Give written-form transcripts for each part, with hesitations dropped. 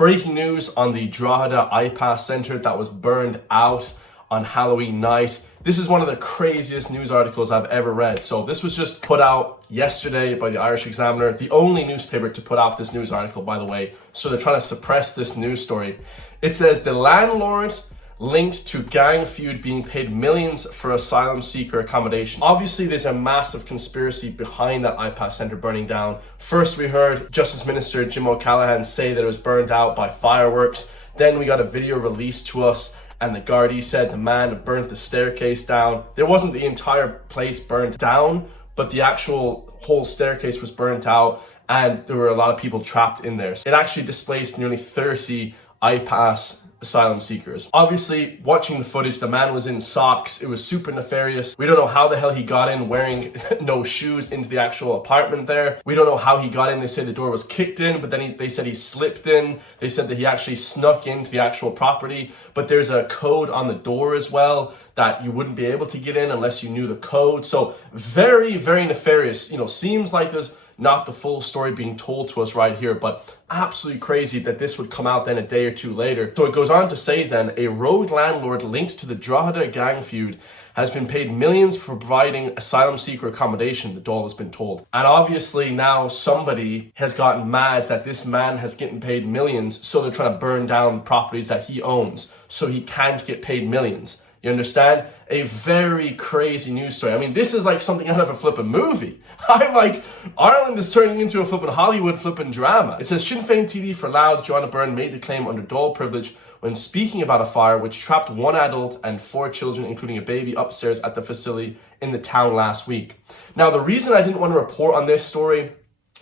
Breaking news on the Drogheda Ipas Centre that was burned out on Halloween night. This is one of the craziest news articles I've ever read. So this was just put out yesterday by the Irish Examiner, the only newspaper to put out this news article, by the way. So they're trying to suppress this news story. It says the landlord linked to gang feud being paid millions for asylum seeker accommodation. Obviously, there's a massive conspiracy behind that Ipas Centre burning down. First, we heard Justice Minister Jim O'Callaghan say that it was burned out by fireworks. Then we got a video released to us and the Gardaí said the man burnt the staircase down. There wasn't the entire place burned down, but the actual whole staircase was burnt out and there were a lot of people trapped in there. It actually displaced nearly 30 Ipas asylum seekers. Obviously, watching the footage, the man was in socks. It was super nefarious. We don't know how the hell he got in wearing no shoes into the actual apartment there. We don't know how he got in. They said the door was kicked in, but then they said he slipped in. They said that he actually snuck into the actual property, but there's a code on the door as well that you wouldn't be able to get in unless you knew the code. So very, very nefarious. Seems like there's not the full story being told to us right here, but absolutely crazy that this would come out then a day or two later. So it goes on to say then, a rogue landlord linked to the Drogheda gang feud has been paid millions for providing asylum seeker accommodation, the Dáil has been told. And obviously now somebody has gotten mad that this man has getting paid millions, so they're trying to burn down the properties that he owns so he can't get paid millions. You understand? A very crazy news story. I mean, this is like something out of a flippin' movie. I'm like, Ireland is turning into a flippin' Hollywood flippin' drama. It says, Sinn Féin TD for Louth, Joanna Byrne made the claim under Dáil privilege when speaking about a fire which trapped one adult and 4 children, including a baby, upstairs at the facility in the town last week. Now, the reason I didn't want to report on this story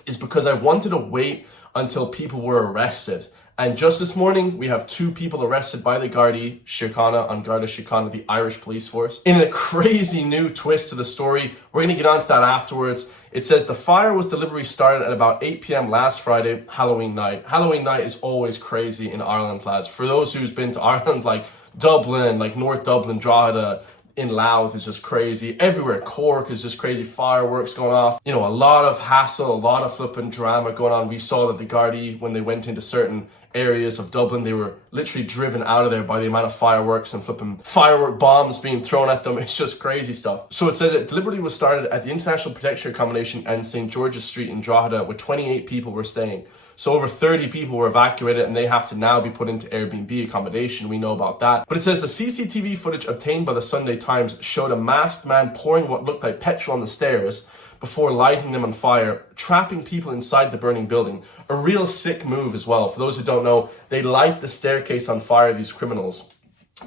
is because I wanted to wait until people were arrested. And just this morning, we have 2 people arrested by the Gardaí Síochána on Garda Síochána, the Irish police force. In a crazy new twist to the story, we're going to get onto that afterwards. It says the fire was deliberately started at about 8 p.m. last Friday, Halloween night. Halloween night is always crazy in Ireland, lads. For those who's been to Ireland, like Dublin, like North Dublin, Drogheda, in Louth is just crazy. Everywhere, Cork is just crazy. Fireworks going off. A lot of hassle, a lot of flipping drama going on. We saw that the Gardaí, when they went into certain areas of Dublin, they were literally driven out of there by the amount of fireworks and flipping firework bombs being thrown at them. It's just crazy stuff. So it says it deliberately was started at the International Protection Accommodation and St. George's Street in Drogheda, where 28 people were staying. So over 30 people were evacuated and they have to now be put into Airbnb accommodation. We know about that. But it says the CCTV footage obtained by the Sunday Times showed a masked man pouring what looked like petrol on the stairs before lighting them on fire, trapping people inside the burning building. A real sick move as well. For those who don't know, they light the staircase on fire, these criminals,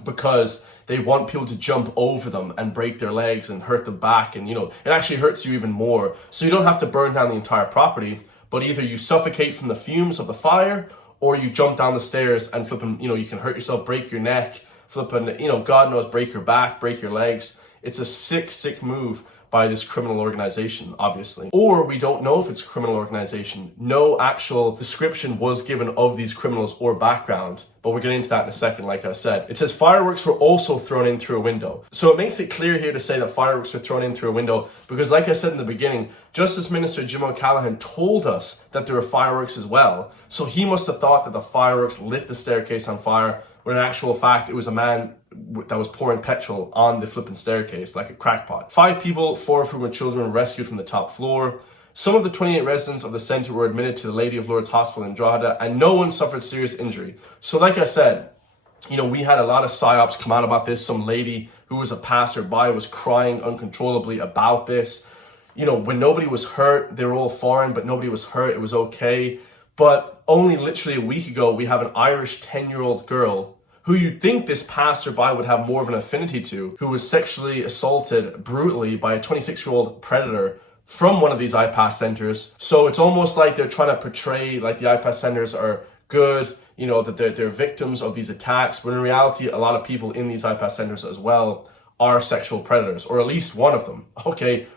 because they want people to jump over them and break their legs and hurt them back. And, it actually hurts you even more. So you don't have to burn down the entire property, but either you suffocate from the fumes of the fire or you jump down the stairs and flipping, you can hurt yourself, break your neck, flipping, God knows, break your back, break your legs. It's a sick, sick move by this criminal organization, obviously. Or we don't know if it's a criminal organization. No actual description was given of these criminals or background, but we're getting into that in a second, like I said. It says fireworks were also thrown in through a window. So it makes it clear here to say that fireworks were thrown in through a window, because like I said in the beginning, Justice Minister Jim O'Callaghan told us that there were fireworks as well. So he must have thought that the fireworks lit the staircase on fire, when in actual fact, it was a man that was pouring petrol on the flipping staircase like a crackpot. 5 people, 4 of whom were children, were rescued from the top floor. Some of the 28 residents of the centre were admitted to the Lady of Lourdes Hospital in Drogheda, and no one suffered serious injury. So like I said, we had a lot of psyops come out about this. Some lady who was a passerby was crying uncontrollably about this. When nobody was hurt, they were all foreign, but nobody was hurt. It was okay. But only literally a week ago, we have an Irish 10-year-old girl who you'd think this passerby would have more of an affinity to, who was sexually assaulted brutally by a 26-year-old predator from one of these Ipas centers. So it's almost like they're trying to portray like the Ipas centers are good, that they're victims of these attacks. But in reality, a lot of people in these Ipas centers as well are sexual predators, or at least one of them,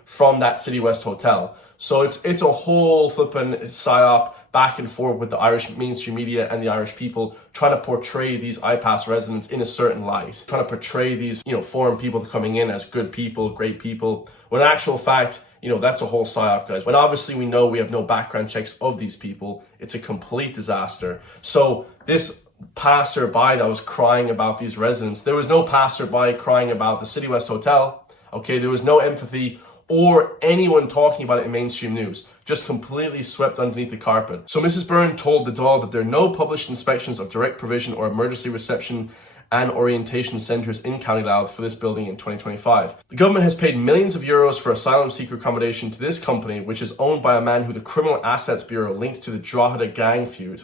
from that City West hotel. So it's a whole flippin' psyop back and forth with the Irish mainstream media and the Irish people trying to portray these Ipas residents in a certain light, trying to portray these, foreign people coming in as good people, great people, when in actual fact, you know, that's a whole psyop, guys. When obviously we know we have no background checks of these people. It's a complete disaster. So this passerby that was crying about these residents, there was no passerby crying about the City West Hotel. Okay, there was no empathy or anyone talking about it in mainstream news, just completely swept underneath the carpet. So Mrs. Byrne told the Dáil that there are no published inspections of direct provision or emergency reception and orientation centres in County Louth for this building in 2025. The government has paid millions of euros for asylum seeker accommodation to this company, which is owned by a man who the Criminal Assets Bureau linked to the Drogheda gang feud.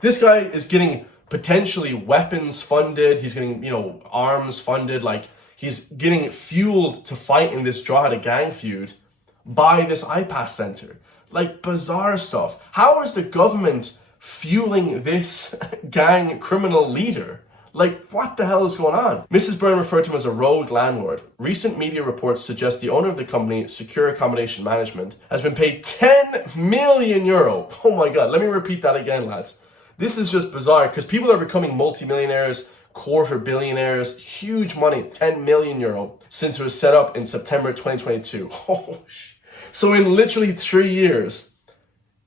This guy is getting potentially weapons funded, he's getting, you know, arms funded, like he's getting fueled to fight in this Drogheda gang feud by this Ipas center. Like, bizarre stuff. How is the government fueling this gang criminal leader? Like, what the hell is going on? Mrs. Byrne referred to him as a rogue landlord. Recent media reports suggest the owner of the company, Secure Accommodation Management, has been paid 10 million euro. Oh my God, let me repeat that again, lads. This is just bizarre because people are becoming multimillionaires, quarter billionaires, huge money, 10 million euro since it was set up in September 2022. So in literally 3 years,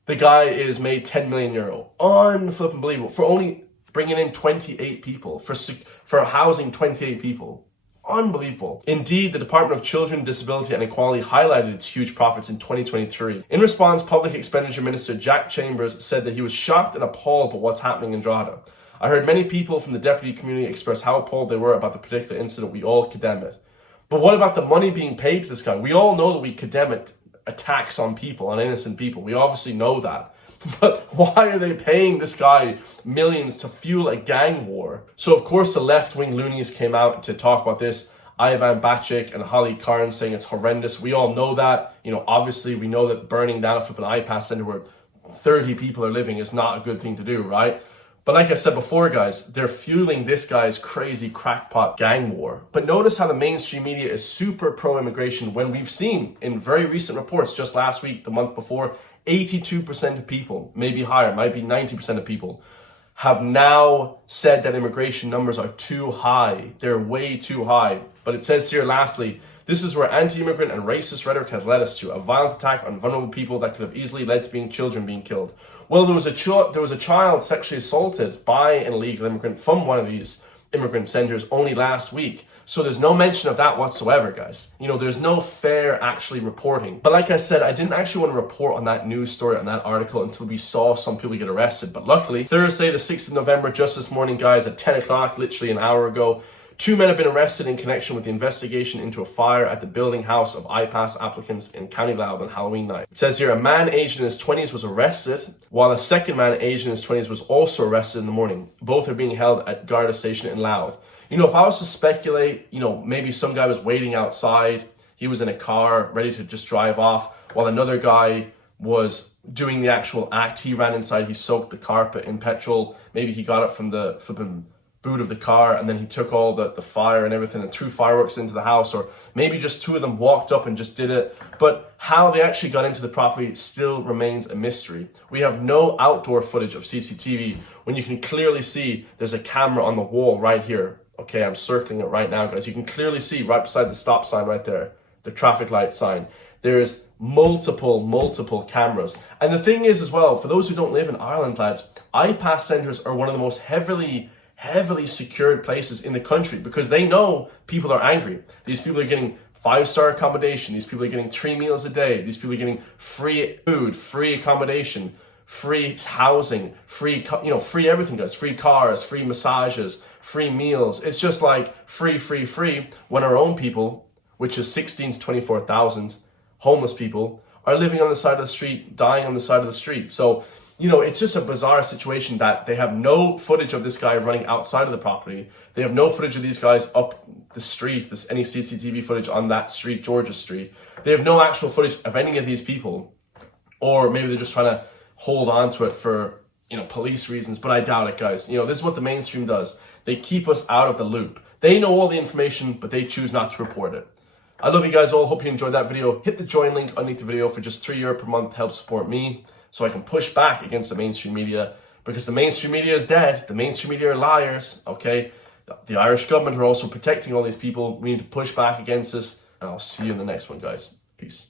the guy is made 10 million euro. Unflippin' believable for only bringing in 28 people, for housing 28 people. Unbelievable. Indeed, the Department of Children, Disability and Equality highlighted its huge profits in 2023. In response, Public Expenditure Minister Jack Chambers said that he was shocked and appalled by what's happening in Drogheda. I heard many people from the deputy community express how appalled they were about the particular incident. We all condemn it. But what about the money being paid to this guy? We all know that we condemn it, attacks on people, on innocent people. We obviously know that. But why are they paying this guy millions to fuel a gang war? So of course the left-wing loonies came out to talk about this. Ivan Bacik and Holly Karn saying it's horrendous. We all know that. You know, obviously we know that burning down a flipping Ipas center where 30 people are living is not a good thing to do, right? But like I said before, guys, they're fueling this guy's crazy crackpot gang war. But notice how the mainstream media is super pro-immigration when we've seen in very recent reports just last week, the month before, 82% of people, maybe higher, might be 90% of people, have now said that immigration numbers are too high. They're way too high. But it says here, lastly, this is where anti-immigrant and racist rhetoric has led us to, a violent attack on vulnerable people that could have easily led to children being killed. Well, there was a child sexually assaulted by an illegal immigrant from one of these immigrant centers only last week. So there's no mention of that whatsoever, guys. You know, there's no fair actually reporting. But like I said, I didn't actually want to report on that news story, on that article, until we saw some people get arrested. But luckily, Thursday, the 6th of November, just this morning, guys, at 10 o'clock, literally an hour ago, 2 men have been arrested in connection with the investigation into a fire at the building house of Ipas applicants in County Louth on Halloween night. It says here, a man aged in his 20s was arrested, while a second man aged in his 20s was also arrested in the morning. Both are being held at Garda Station in Louth. You know, if I was to speculate, you know, maybe some guy was waiting outside, he was in a car ready to just drive off, while another guy was doing the actual act. He ran inside, he soaked the carpet in petrol, maybe he got it from the flipping boot of the car, and then he took all the fire and everything and threw fireworks into the house, or maybe just two of them walked up and just did it. But how they actually got into the property still remains a mystery. We have no outdoor footage of CCTV when you can clearly see there's a camera on the wall right here. Okay, I'm circling it right now, guys. You can clearly see right beside the stop sign right there, the traffic light sign. There's multiple cameras. And the thing is as well, for those who don't live in Ireland, lads, Ipas centres are one of the most heavily secured places in the country because they know people are angry. These people are getting 5-star accommodation. These people are getting 3 meals a day. These people are getting free food, free accommodation, free housing, free everything, guys. Free cars, free massages, free meals. It's just like free when our own people, which is 16 to 24,000 homeless people, are living on the side of the street, dying on the side of the street. So, you know, it's just a bizarre situation that they have no footage of this guy running outside of the property. They have no footage of these guys up the street, any CCTV footage on that street, Georgia Street. They have no actual footage of any of these people. Or maybe they're just trying to hold on to it for, you know, police reasons, but I doubt it, guys. You know, this is what the mainstream does. They keep us out of the loop. They know all the information, but they choose not to report it. I love you guys all. Hope you enjoyed that video. Hit the join link underneath the video for just €3 per month to help support me, so I can push back against the mainstream media, because the mainstream media is dead. The mainstream media are liars, okay? The Irish government are also protecting all these people. We need to push back against this, and I'll see you in the next one, guys. Peace.